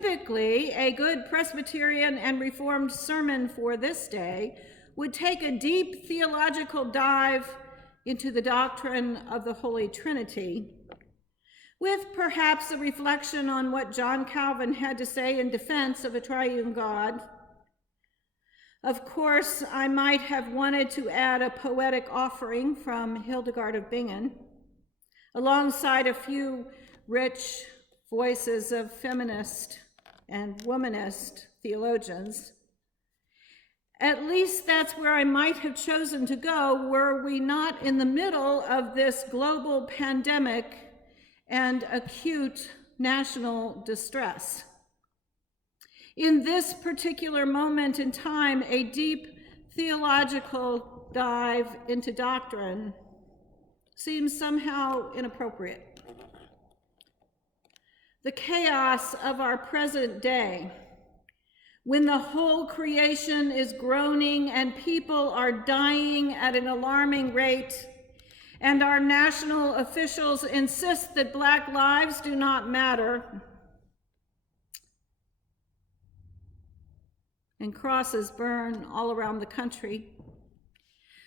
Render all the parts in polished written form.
Typically, a good Presbyterian and Reformed sermon for this day would take a deep theological dive into the doctrine of the Holy Trinity, with perhaps a reflection on what John Calvin had to say in defense of a triune God. Of course, I might have wanted to add a poetic offering from Hildegard of Bingen, alongside a few rich voices of feminist and womanist theologians. At least that's where I might have chosen to go were we not in the middle of this global pandemic and acute national distress. In this particular moment in time, a deep theological dive into doctrine seems somehow inappropriate. The chaos of our present day, when the whole creation is groaning and people are dying at an alarming rate, and our national officials insist that Black lives do not matter, and crosses burn all around the country.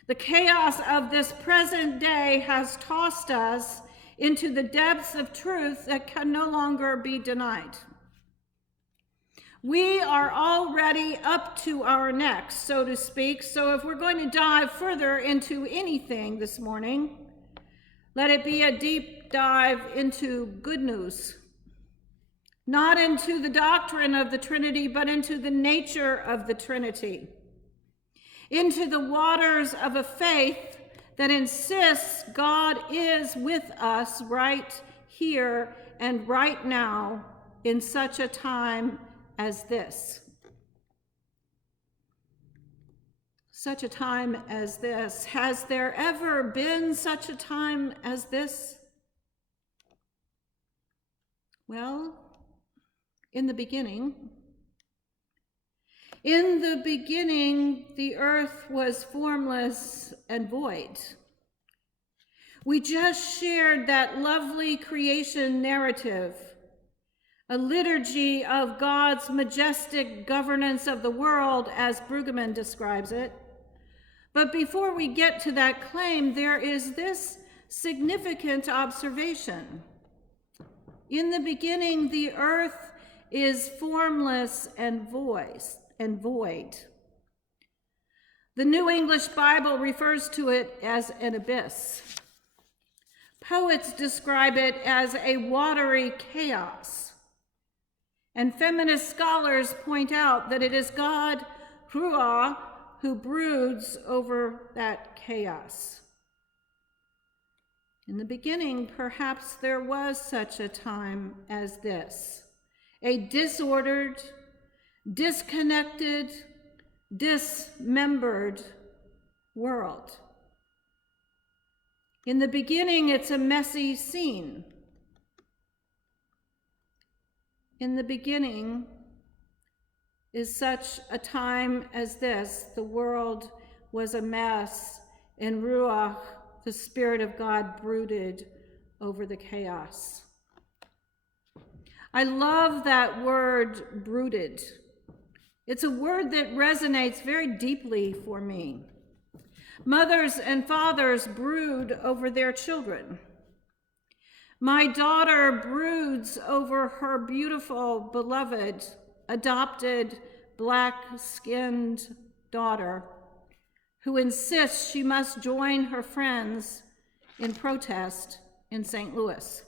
The chaos of this present day has tossed us into the depths of truth that can no longer be denied. We are already up to our necks, so to speak, so if we're going to dive further into anything this morning, let it be a deep dive into good news. Not into the doctrine of the Trinity, but into the nature of the Trinity. Into the waters of a faith that insists God is with us right here and right now in such a time as this. Such a time as this. Has there ever been such a time as this? Well, in the beginning, the earth was formless and void. We just shared that lovely creation narrative, a liturgy of God's majestic governance of the world, as Brueggemann describes it. But before we get to that claim, there is this significant observation. In the beginning, the earth is formless and void. The New English Bible refers to it as an abyss. Poets describe it as a watery chaos. And feminist scholars point out that it is God, Ruah, who broods over that chaos. In the beginning, perhaps there was such a time as this, a disordered, disconnected, dismembered world. In the beginning, it's a messy scene. In the beginning is such a time as this. The world was a mess, and Ruach, the Spirit of God, brooded over the chaos. I love that word, brooded. It's a word that resonates very deeply for me. Mothers and fathers brood over their children. My daughter broods over her beautiful, beloved, adopted, black-skinned daughter, who insists she must join her friends in protest in St. Louis.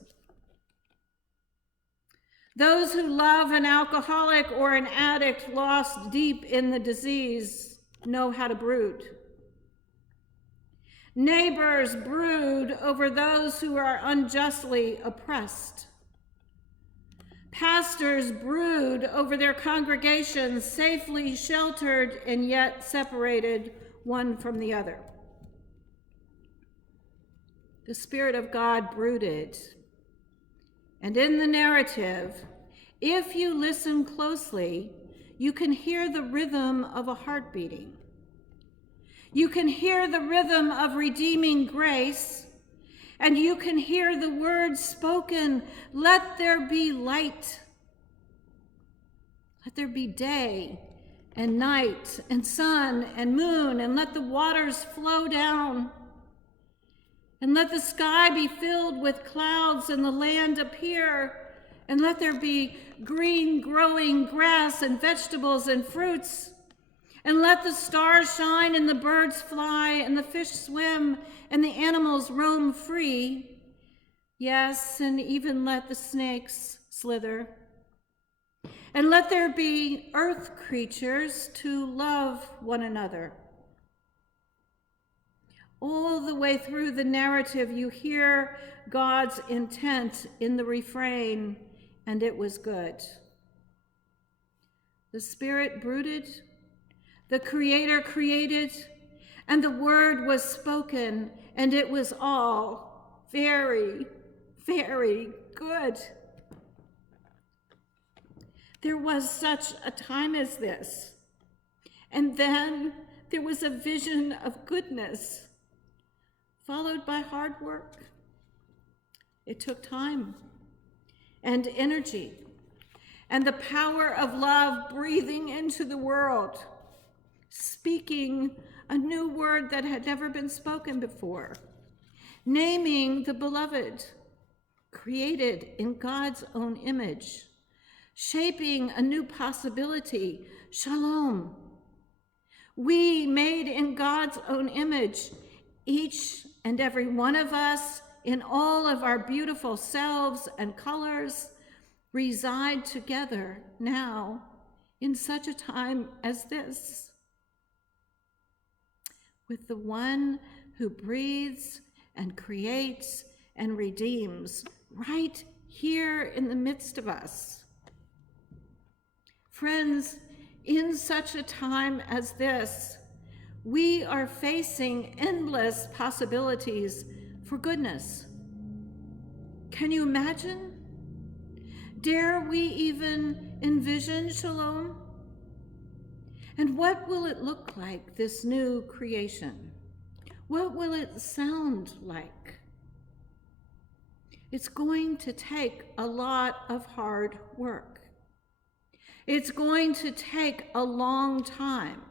Those who love an alcoholic or an addict lost deep in the disease know how to brood. Neighbors brood over those who are unjustly oppressed. Pastors brood over their congregations, safely sheltered and yet separated one from the other. The Spirit of God brooded. And in the narrative, if you listen closely, you can hear the rhythm of a heart beating. You can hear the rhythm of redeeming grace, and you can hear the words spoken, "Let there be light." Let there be day and night and sun and moon, and let the waters flow down. And let the sky be filled with clouds and the land appear. And let there be green growing grass and vegetables and fruits. And let the stars shine and the birds fly and the fish swim and the animals roam free. Yes, and even let the snakes slither. And let there be earth creatures to love one another. All the way through the narrative, you hear God's intent in the refrain, and it was good. The Spirit brooded, the Creator created, and the Word was spoken, and it was all very, very good. There was such a time as this. And then there was a vision of goodness, followed by hard work. It took time and energy and the power of love breathing into the world, speaking a new word that had never been spoken before, naming the beloved, created in God's own image, shaping a new possibility, shalom. We made in God's own image, each and every one of us in all of our beautiful selves and colors, reside together now in such a time as this, with the one who breathes and creates and redeems right here in the midst of us. Friends, in such a time as this, we are facing endless possibilities for goodness. Can you imagine? Dare we even envision shalom? And what will it look like, this new creation? What will it sound like? It's going to take a lot of hard work. It's going to take a long time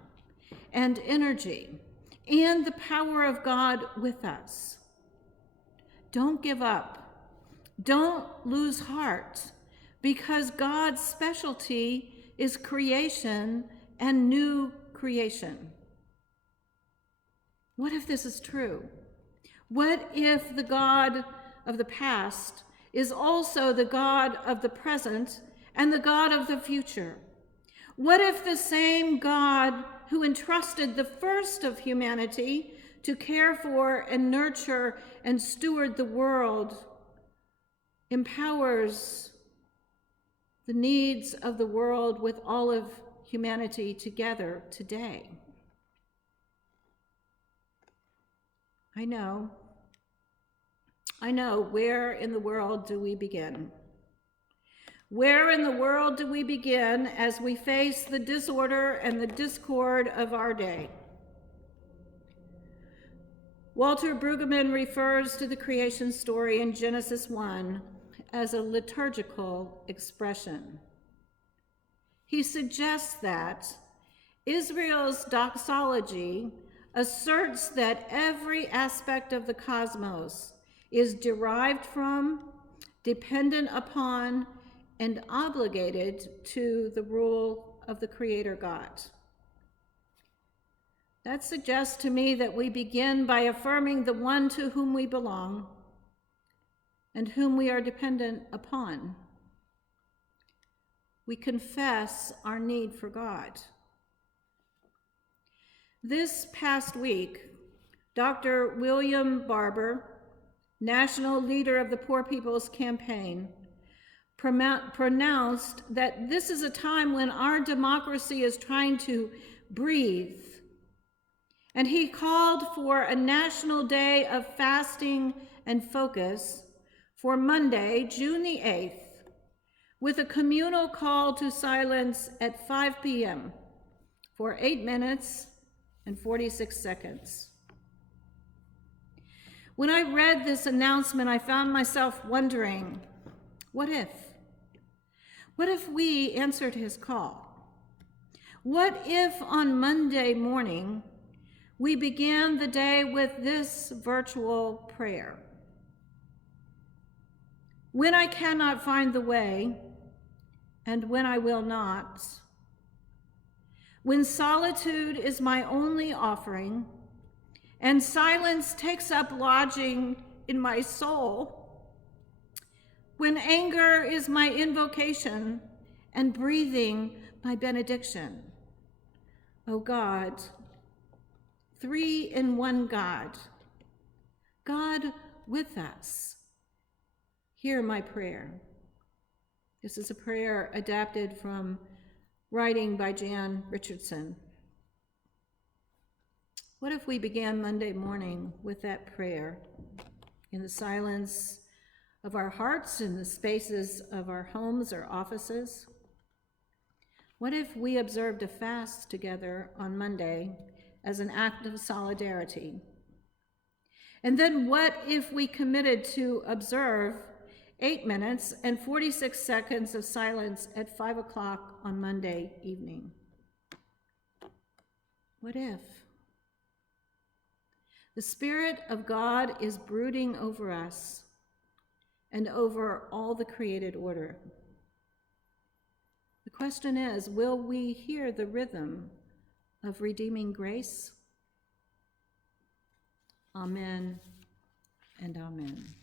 and energy and the power of God with us. Don't give up. Don't lose heart, because God's specialty is creation and new creation. What if this is true? What if the God of the past is also the God of the present and the God of the future? What if the same God who entrusted the first of humanity to care for and nurture and steward the world empowers the needs of the world with all of humanity together today? I know, where in the world do we begin? Where in the world do we begin as we face the disorder and the discord of our day? Walter Brueggemann refers to the creation story in Genesis 1 as a liturgical expression. He suggests that Israel's doxology asserts that every aspect of the cosmos is derived from, dependent upon, and obligated to the rule of the Creator God. That suggests to me that we begin by affirming the one to whom we belong and whom we are dependent upon. We confess our need for God. This past week, Dr. William Barber, national leader of the Poor People's Campaign, pronounced that this is a time when our democracy is trying to breathe. And he called for a national day of fasting and focus for Monday, June the 8th, with a communal call to silence at 5 p.m. for 8 minutes and 46 seconds. When I read this announcement, I found myself wondering, what if? What if we answered his call? What if on Monday morning we began the day with this virtual prayer? When I cannot find the way, and when I will not, when solitude is my only offering, and silence takes up lodging in my soul, when anger is my invocation and breathing my benediction. O God, three in one God, God with us, hear my prayer. This is a prayer adapted from writing by Jan Richardson. What if we began Monday morning with that prayer in the silence of our hearts, in the spaces of our homes or offices? What if we observed a fast together on Monday as an act of solidarity? And then what if we committed to observe 8 minutes and 46 seconds of silence at 5 o'clock on Monday evening? What if? The Spirit of God is brooding over us and over all the created order. The question is, will we hear the rhythm of redeeming grace? Amen and amen.